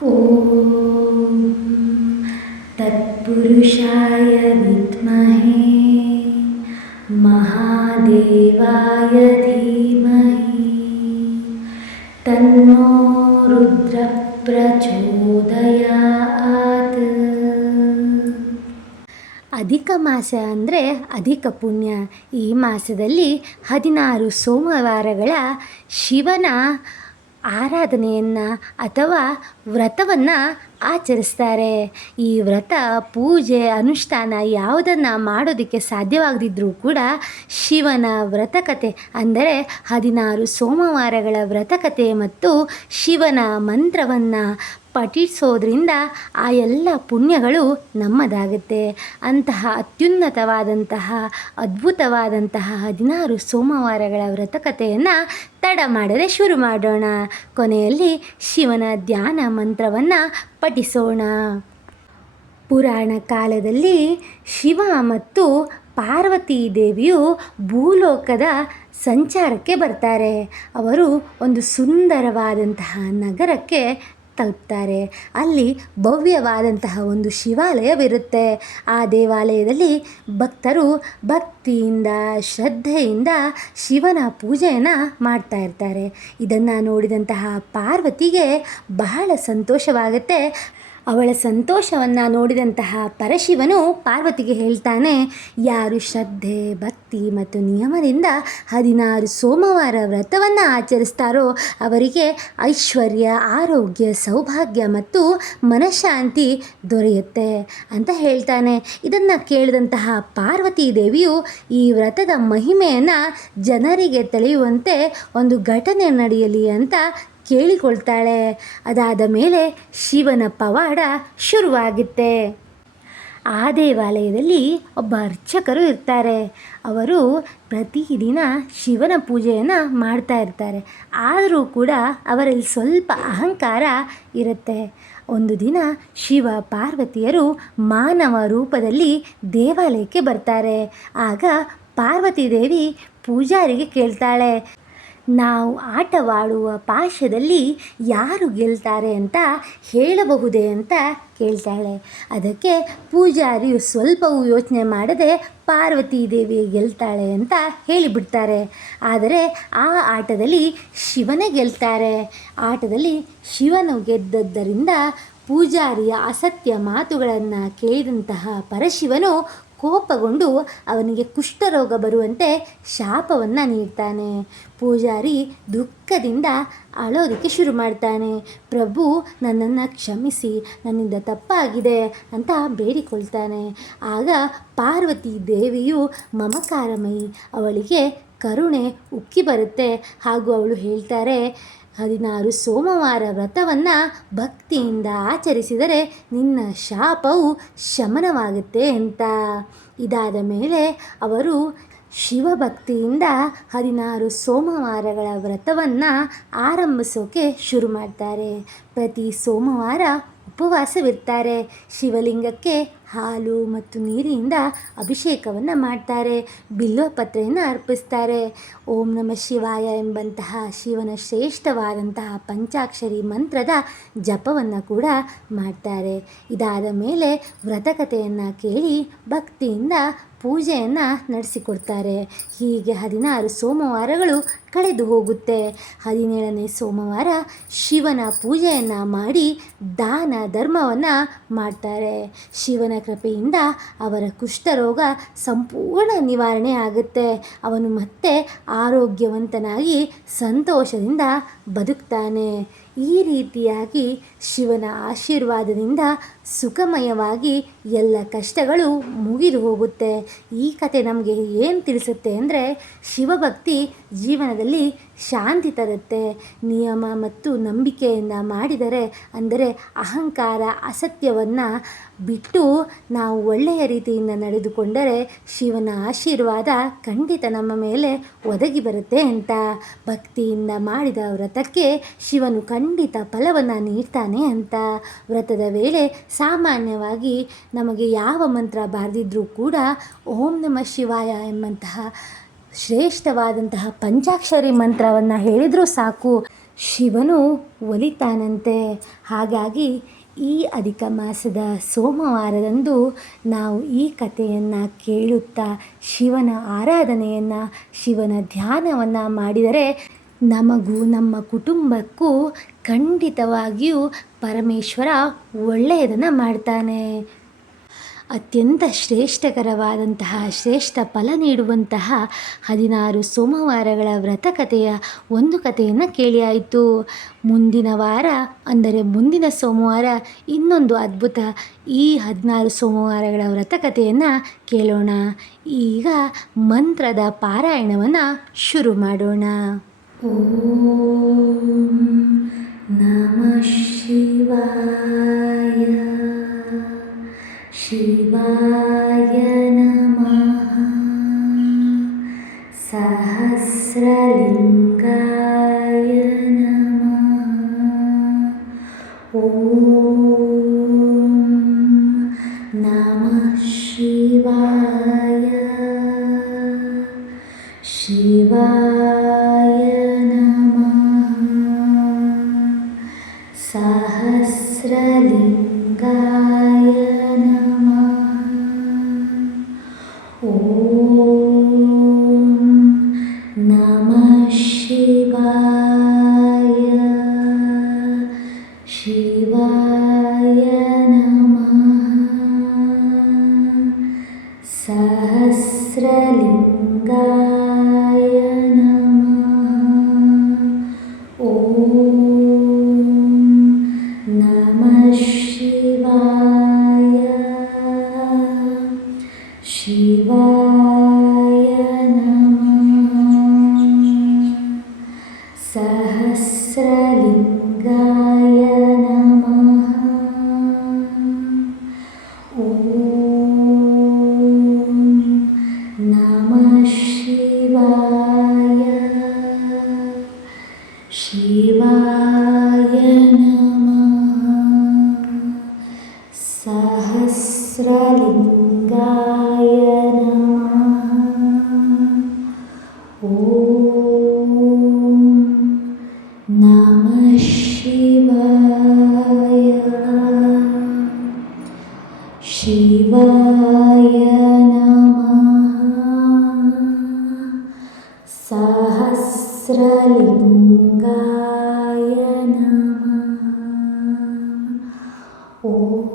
ಓಂ ತತ್ಪುರುಷಾಯ ವಿದ್ಮಹೇ ಮಹಾದೇವಾಯ ಧೀಮಹಿ ತನ್ನೋ ರುದ್ರ ಪ್ರಚೋದಯಾತ್. ಅಧಿಕ ಮಾಸ ಅಂದರೆ ಅಧಿಕ ಪುಣ್ಯ. ಈ ಮಾಸದಲ್ಲಿ 16 ಸೋಮವಾರಗಳ ಶಿವನ ಆರಾಧನೆಯನ್ನು ಅಥವಾ ವ್ರತವನ್ನು ಆಚರಿಸ್ತಾರೆ. ಈ ವ್ರತ, ಪೂಜೆ, ಅನುಷ್ಠಾನ ಯಾವುದನ್ನು ಮಾಡೋದಕ್ಕೆ ಸಾಧ್ಯವಾಗದಿದ್ದರೂ ಕೂಡ ಶಿವನ ವ್ರತಕತೆ ಅಂದರೆ 16 ಸೋಮವಾರಗಳ ವ್ರತಕತೆ ಮತ್ತು ಶಿವನ ಮಂತ್ರವನ್ನು ಪಠಿಸೋದ್ರಿಂದ ಆ ಎಲ್ಲ ಪುಣ್ಯಗಳು ನಮ್ಮದಾಗುತ್ತೆ. ಅಂತಹ ಅತ್ಯುನ್ನತವಾದಂತಹ ಅದ್ಭುತವಾದಂತಹ 16 ಸೋಮವಾರಗಳ ವ್ರತಕತೆಯನ್ನು ತಡ ಮಾಡದೆ ಶುರು ಮಾಡೋಣ. ಕೊನೆಯಲ್ಲಿ ಶಿವನ ಧ್ಯಾನ ಮಂತ್ರವನ್ನು ಪಠಿಸೋಣ. ಪುರಾಣ ಕಾಲದಲ್ಲಿ ಶಿವ ಮತ್ತು ಪಾರ್ವತಿ ದೇವಿಯು ಭೂಲೋಕದ ಸಂಚಾರಕ್ಕೆ ಬರ್ತಾರೆ. ಅವರು ಒಂದು ಸುಂದರವಾದಂತಹ ನಗರಕ್ಕೆ ತಲುಪ್ತಾರೆ. ಅಲ್ಲಿ ಭವ್ಯವಾದಂತಹ ಒಂದು ಶಿವಾಲಯವಿರುತ್ತೆ. ಆ ದೇವಾಲಯದಲ್ಲಿ ಭಕ್ತರು ಭಕ್ತಿಯಿಂದ ಶ್ರದ್ಧೆಯಿಂದ ಶಿವನ ಪೂಜೆಯನ್ನು ಮಾಡ್ತಾ ಇರ್ತಾರೆ. ಇದನ್ನು ನೋಡಿದಂತಹ ಪಾರ್ವತಿಗೆ ಬಹಳ ಸಂತೋಷವಾಗುತ್ತೆ. ಅವಳ ಸಂತೋಷವನ್ನು ನೋಡಿದಂತಹ ಪರಶಿವನು ಪಾರ್ವತಿಗೆ ಹೇಳ್ತಾನೆ, ಯಾರು ಶ್ರದ್ಧೆ, ಭಕ್ತಿ ಮತ್ತು ನಿಯಮದಿಂದ 16 ಸೋಮವಾರ ವ್ರತವನ್ನು ಆಚರಿಸ್ತಾರೋ ಅವರಿಗೆ ಐಶ್ವರ್ಯ, ಆರೋಗ್ಯ, ಸೌಭಾಗ್ಯ ಮತ್ತು ಮನಃಶಾಂತಿ ದೊರೆಯುತ್ತೆ ಅಂತ ಹೇಳ್ತಾನೆ. ಇದನ್ನು ಕೇಳಿದಂತಹ ಪಾರ್ವತಿ ದೇವಿಯು ಈ ವ್ರತದ ಮಹಿಮೆಯನ್ನು ಜನರಿಗೆ ತಿಳಿಯುವಂತೆ ಒಂದು ಘಟನೆ ನಡೆಯಲಿ ಅಂತ ಕೇಳಿಕೊಳ್ತಾಳೆ. ಅದಾದ ಮೇಲೆ ಶಿವನ ಪವಾಡ ಶುರುವಾಗುತ್ತೆ. ಆ ದೇವಾಲಯದಲ್ಲಿ ಒಬ್ಬ ಅರ್ಚಕರು ಇರ್ತಾರೆ. ಅವರು ಪ್ರತಿದಿನ ಶಿವನ ಪೂಜೆಯನ್ನು ಮಾಡ್ತಾ ಇರ್ತಾರೆ. ಆದರೂ ಕೂಡ ಅವರಲ್ಲಿ ಸ್ವಲ್ಪ ಅಹಂಕಾರ ಇರುತ್ತೆ. ಒಂದು ದಿನ ಶಿವ ಪಾರ್ವತಿಯರು ಮಾನವ ರೂಪದಲ್ಲಿ ದೇವಾಲಯಕ್ಕೆ ಬರ್ತಾರೆ. ಆಗ ಪಾರ್ವತಿ ದೇವಿ ಪೂಜಾರಿಗೆ ಕೇಳ್ತಾಳೆ, ನಾವು ಆಟವಾಡುವ ಪಾಶದಲ್ಲಿ ಯಾರು ಗೆಲ್ತಾರೆ ಅಂತ ಹೇಳಬಹುದೇ ಅಂತ ಕೇಳ್ತಾಳೆ. ಅದಕ್ಕೆ ಪೂಜಾರಿಯು ಸ್ವಲ್ಪವೂ ಯೋಚನೆ ಮಾಡದೆ ಪಾರ್ವತಿ ದೇವಿ ಗೆಲ್ತಾಳೆ ಅಂತ ಹೇಳಿಬಿಡ್ತಾರೆ. ಆದರೆ ಆ ಆಟದಲ್ಲಿ ಶಿವನೇ ಗೆಲ್ತಾರೆ. ಆಟದಲ್ಲಿ ಶಿವನು ಗೆದ್ದದ್ದರಿಂದ ಪೂಜಾರಿಯ ಅಸತ್ಯ ಮಾತುಗಳನ್ನು ಕೇಳಿದಂತಹ ಪರಶಿವನು ಕೋಪಗೊಂಡು ಅವನಿಗೆ ಕುಷ್ಠರೋಗ ಬರುವಂತೆ ಶಾಪವನ್ನು ನೀಡ್ತಾನೆ. ಪೂಜಾರಿ ದುಃಖದಿಂದ ಅಳೋದಕ್ಕೆ ಶುರು ಮಾಡ್ತಾನೆ. ಪ್ರಭು, ನನ್ನನ್ನು ಕ್ಷಮಿಸಿ, ನನ್ನಿಂದ ತಪ್ಪಾಗಿದೆ ಅಂತ ಬೇಡಿಕೊಳ್ತಾನೆ. ಆಗ ಪಾರ್ವತಿ ದೇವಿಯು ಮಮಕಾರಮಯಿ, ಅವಳಿಗೆ ಕರುಣೆ ಉಕ್ಕಿ ಬರುತ್ತೆ. ಹಾಗೂ ಅವಳು ಹೇಳ್ತಾರೆ, 16 ಸೋಮವಾರ ವ್ರತವನ್ನು ಭಕ್ತಿಯಿಂದ ಆಚರಿಸಿದರೆ ನಿನ್ನ ಶಾಪವು ಶಮನವಾಗುತ್ತೆ ಅಂತ. ಇದಾದ ಮೇಲೆ ಅವರು ಶಿವಭಕ್ತಿಯಿಂದ 16 ಸೋಮವಾರಗಳ ವ್ರತವನ್ನು ಆರಂಭಿಸೋಕೆ ಶುರು ಮಾಡ್ತಾರೆ. ಪ್ರತಿ ಸೋಮವಾರ ಉಪವಾಸವಿರ್ತಾರೆ. ಶಿವಲಿಂಗಕ್ಕೆ ಹಾಲು ಮತ್ತು ನೀರಿನಿಂದ ಅಭಿಷೇಕವನ್ನು ಮಾಡ್ತಾರೆ. ಬಿಲ್ವಪತ್ರೆಯನ್ನು ಅರ್ಪಿಸ್ತಾರೆ. ಓಂ ನಮಃ ಶಿವಾಯ ಎಂಬಂತಹ ಶಿವನ ಶ್ರೇಷ್ಠವಾದಂತಹ ಪಂಚಾಕ್ಷರಿ ಮಂತ್ರದ ಜಪವನ್ನು ಕೂಡ ಮಾಡ್ತಾರೆ. ಇದಾದ ಮೇಲೆ ವ್ರತಕತೆಯನ್ನು ಕೇಳಿ ಭಕ್ತಿಯಿಂದ ಪೂಜೆಯನ್ನು ನಡೆಸಿಕೊಡ್ತಾರೆ. ಹೀಗೆ 16 ಸೋಮವಾರಗಳು ಕಳೆದು ಹೋಗುತ್ತೆ. 17ನೇ ಸೋಮವಾರ ಶಿವನ ಪೂಜೆಯನ್ನು ಮಾಡಿ ದಾನ ಧರ್ಮವನ್ನು ಮಾಡ್ತಾರೆ. ಶಿವನ ಕೃಪೆಯಿಂದ ಅವರ ಕುಷ್ಠರೋಗ ಸಂಪೂರ್ಣ ನಿವಾರಣೆ ಆಗುತ್ತೆ. ಅವನು ಮತ್ತೆ ಆರೋಗ್ಯವಂತನಾಗಿ ಸಂತೋಷದಿಂದ ಬದುಕ್ತಾನೆ. ಈ ರೀತಿಯಾಗಿ ಶಿವನ ಆಶೀರ್ವಾದದಿಂದ ಸುಖಮಯವಾಗಿ ಎಲ್ಲ ಕಷ್ಟಗಳು ಮುಗಿದು ಹೋಗುತ್ತೆ. ಈ ಕತೆ ನಮಗೆ ಏನು ತಿಳಿಸುತ್ತೆ ಅಂದರೆ, ಶಿವಭಕ್ತಿ ಜೀವನದಲ್ಲಿ ಶಾಂತಿ ತರುತ್ತೆ. ನಿಯಮ ಮತ್ತು ನಂಬಿಕೆಯಿಂದ ಮಾಡಿದರೆ, ಅಂದರೆ ಅಹಂಕಾರ, ಅಸತ್ಯವನ್ನು ಬಿಟ್ಟು ನಾವು ಒಳ್ಳೆಯ ರೀತಿಯಿಂದ ನಡೆದುಕೊಂಡರೆ ಶಿವನ ಆಶೀರ್ವಾದ ಖಂಡಿತ ನಮ್ಮ ಮೇಲೆ ಒದಗಿ ಬರುತ್ತೆ ಅಂತ. ಭಕ್ತಿಯಿಂದ ಮಾಡಿದ ವ್ರತಕ್ಕೆ ಶಿವನು ಖಂಡಿತ ಫಲವನ್ನು ನೀಡ್ತಾನೆ ಅಂತ. ವ್ರತದ ವೇಳೆ ಸಾಮಾನ್ಯವಾಗಿ ನಮಗೆ ಯಾವ ಮಂತ್ರ ಬಾರದಿದ್ರೂ ಕೂಡ ಓಂ ನಮಃ ಶಿವಾಯ ಎಂಬಂತಹ ಶ್ರೇಷ್ಠವಾದಂತಹ ಪಂಚಾಕ್ಷರಿ ಮಂತ್ರವನ್ನು ಹೇಳಿದರೂ ಸಾಕು, ಶಿವನು ಒಲಿತಾನಂತೆ. ಹಾಗಾಗಿ ಈ ಅಧಿಕ ಮಾಸದ ಸೋಮವಾರದಂದು ನಾವು ಈ ಕಥೆಯನ್ನು ಕೇಳುತ್ತಾ ಶಿವನ ಆರಾಧನೆಯನ್ನು, ಶಿವನ ಧ್ಯಾನವನ್ನು ಮಾಡಿದರೆ ನಮಗೂ ನಮ್ಮ ಕುಟುಂಬಕ್ಕೂ ಖಂಡಿತವಾಗಿಯೂ ಪರಮೇಶ್ವರ ಒಳ್ಳೆಯದನ್ನು ಮಾಡ್ತಾನೆ. ಅತ್ಯಂತ ಶ್ರೇಷ್ಠಕರವಾದಂತಹ, ಶ್ರೇಷ್ಠ ಫಲ ನೀಡುವಂತಹ 16 ಸೋಮವಾರಗಳ ವ್ರತಕಥೆಯ ಒಂದು ಕಥೆಯನ್ನು ಕೇಳಿ ಆಯಿತು. ಮುಂದಿನ ವಾರ ಅಂದರೆ ಮುಂದಿನ ಸೋಮವಾರ ಇನ್ನೊಂದು ಅದ್ಭುತ ಈ 16 ಸೋಮವಾರಗಳ ವ್ರತಕಥೆಯನ್ನು ಕೇಳೋಣ. ಈಗ ಮಂತ್ರದ ಪಾರಾಯಣವನ್ನು ಶುರು ಮಾಡೋಣ. ಓಂ ನಮಃ ಶಿವಾಯ. ಶಿವಾಯ ನಮಃ. ಸಹಸ್ರಲಿಂಗಾಯ ನಮಃ. ಓಂ ನಮಃ ಶಿವಾಯ. ಶಿವಾಯ ನಮಃ. ಸಹಸ್ರಲಿಂಗಾಯ ಶಿವಾಯ ನಮಃ. ಸಹಸ್ರಲಿಂಗಾಯ ನಮಃ. ಓಂ ನಮಃ ಶಿವಾಯ. ಶಿವಾಯ ನಮಃ. ಸಹಸ್ರಲಿಂಗಾಯ ನಮಃ. ಓಂ ನಮಃ ಶಿವಾಯ. ಶಿವಾಯ ನಮಃ. ಸಹಸ್ರಲಿಂಗಾಯ ನಮಃ. ಓಂ ನಮಃ ಶಿವಾಯ. ಶಿವಾಯ ನಮಃ. ಸಹಸ್ರಲಿಂಗಾಯ ನಮಃ. ಓಂ ನಮಃ ಶಿವಾಯ. ಶಿವಾಯ ನಮಃ. ಸಹಸ್ರಲಿಂಗಾಯ ನಮಃ. ಓಂ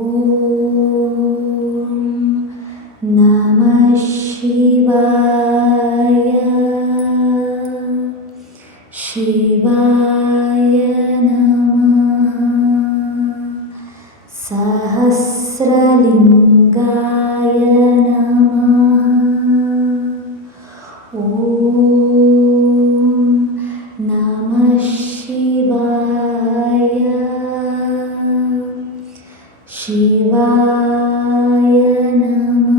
ನಮಃ ಶಿವಾಯ. ಶಿವಾಯ ನಮಃ.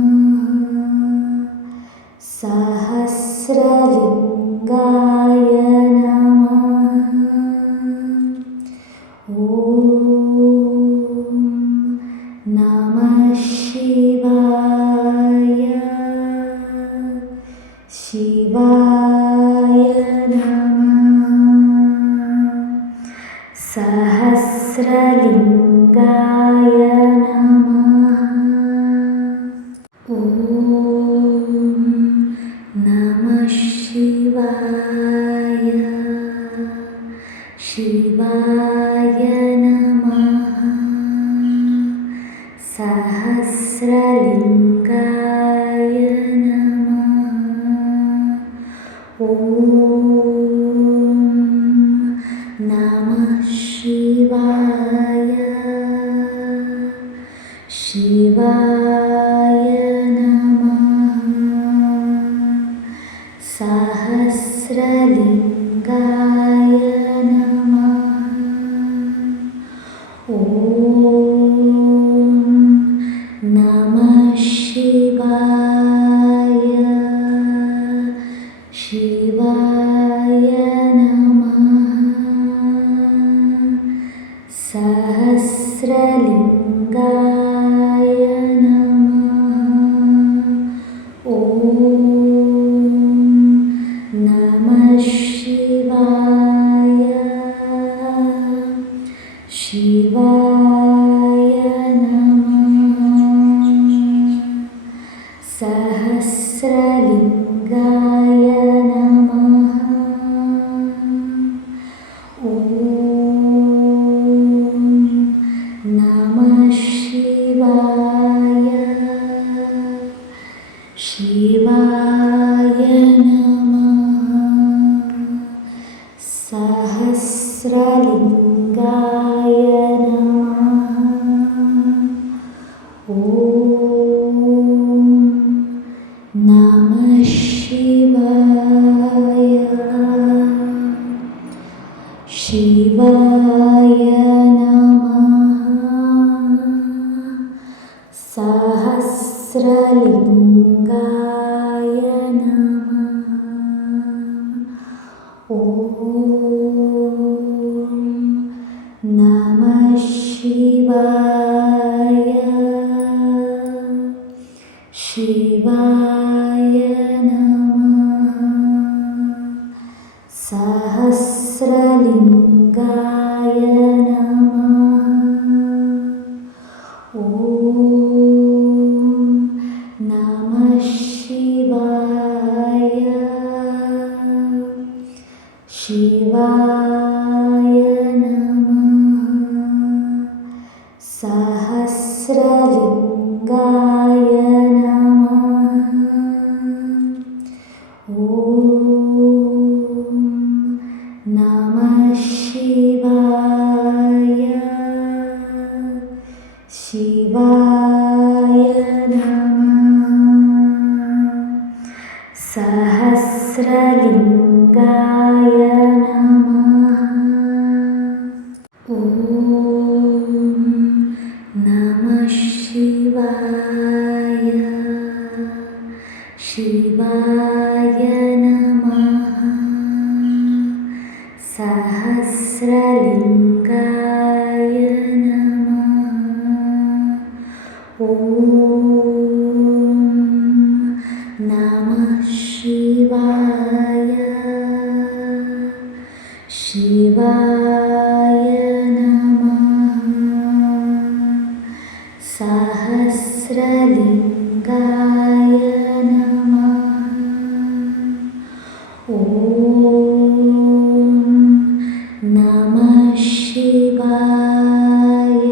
ಸಹಸ್ರಲಿಂಗಾಯ ನಮಃ. ಓಂ ನಮಃ ಶಿವಾಯ. ಶಿವಾಯ ನಮಃ. ಸಹಸ್ರಲಿಂಗಾಯ ನಮಃ. ಓಂ ನಮಃ ಶಿವಾಯ. ಶಿವಾಯ ನಮಃ. ಸಹಸ್ರಲಿಂಗಾಯ ನಮಃ. ಓಂ ನಮಃ ಶಿವಾಯ. ಶಿವಾಯ ನಮಃ. ಸಹಸ್ರಲಿಂಗಾಯ ನಮಃ. ಓಂ ನಮಃ ಶಿವಾಯ. ಶಿವಾಯ ನಮಃ. ಸಹಸ್ರಲಿಂಗಾಯ ನಮಃ. ಓಂ ನಮಃ ಶಿವಾಯ. सहस्रलिङ्गाय नमः। ॐ नमः शिवाय। शिवाय नमः। सहस्रलिङ्गाय नमः। ॐ नमः शिवाय। शिवाय नमः। सहस्रलिङ्गाय नमः। ॐ नमः शिवाय। शिवाय नमः। सहस्रलिङ्गाय नमः। ॐ नमः शिवाय। शिवाय नमः। सहस्रलिङ्गाय नमः। ॐ नमः शिवाय। शिवाय नमः। सहस्रलिङ्गाय नमः। ॐ नमः शिवाय।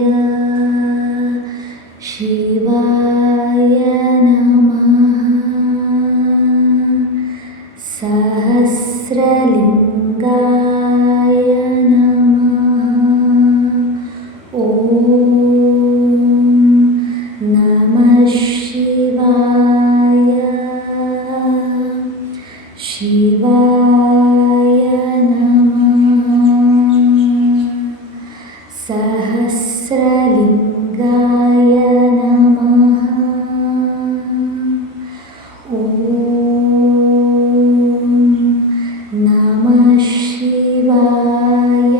शिवाय नमः। सहस्रलिङ्गाय नमः। ॐ नमः शिवाय। शिवाय नमः। सहस्रलिङ्गाय नमः। ॐ नमः शिवाय।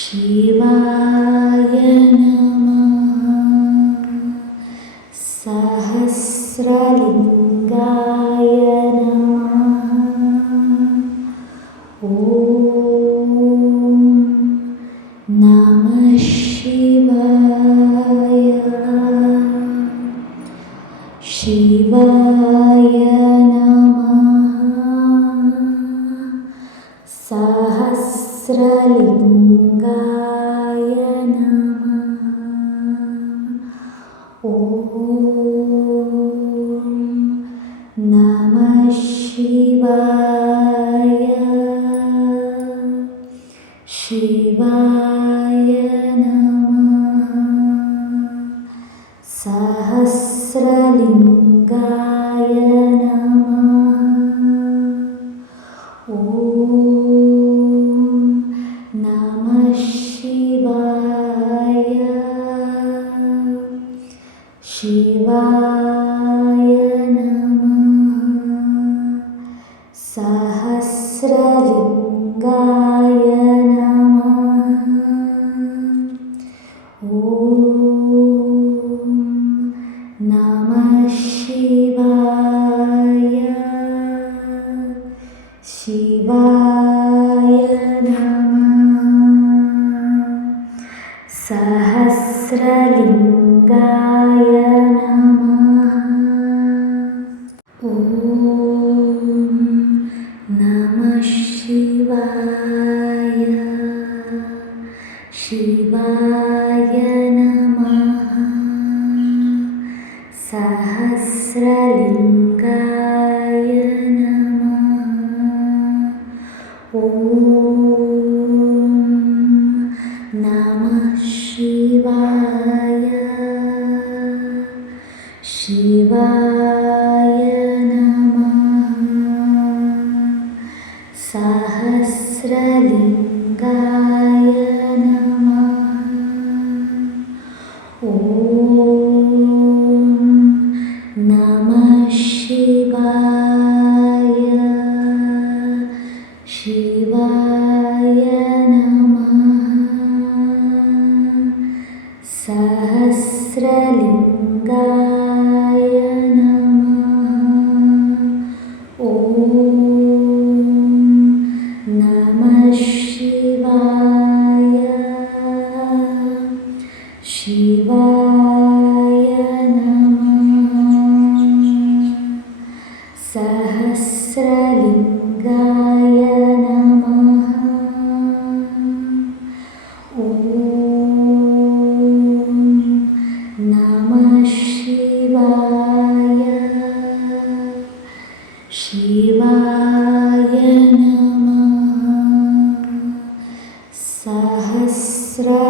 शिवाय नमः। सहस्रलिङ्गाय नमः। ॐ नमः शिवाय। शिवाय नमः। सहस्रलिङ्गाय नमः। ॐ नमः शिवाय। शिवाय नमः। सहस्रलिङ्गाय नमः। ॐ नमः शिवाय। शिवाय नमः। सहस्रलिङ्गाय नमः। ॐ नमः शिवाय। शिवाय नमः। सहस्रलिङ्गाय नमः। ॐ नमः शिवाय। शिवाय नमः। सहस्रलिङ्गाय नमः। ॐ नमः शिवाय। शिवाय नमः। सहस्रलिङ्गाय नमः। ॐ शिवाय नमः सहस्रलिङ्गाय नमः ॐ नमः शिवाय शिवाय नमः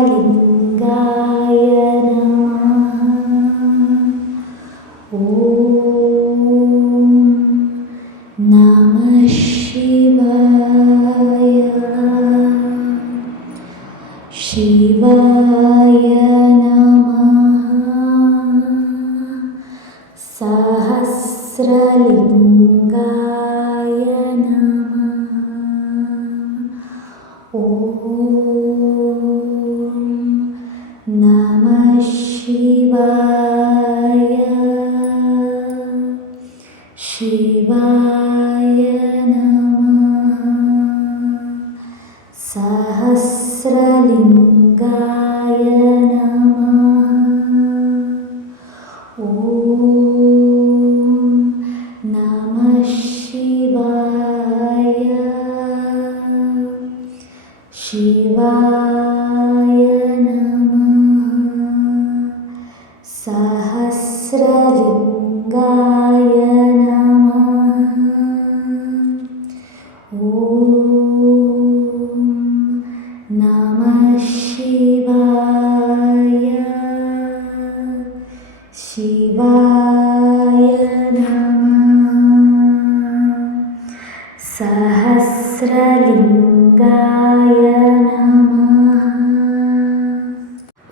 सहस्रलिङ्गाय नमः ॐ नमः शिवाय शिवाय नमः सहस्रलिङ्गाय नमः ॐ नमः शिवाय शिवाय नमः सहस्रलिङ्गाय नमः ॐ नमः शिवाय शिवाय नमः सहस्रलिङ्गाय नमः ॐ नमः शिवाय शिवाय नमः सहस्रलिङ्गाय नमः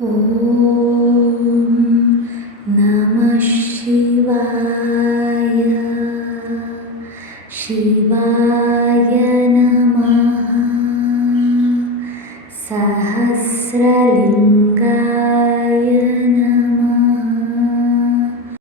ॐ नमः शिवाय शिवाय नमः सहस्रलिङ्गाय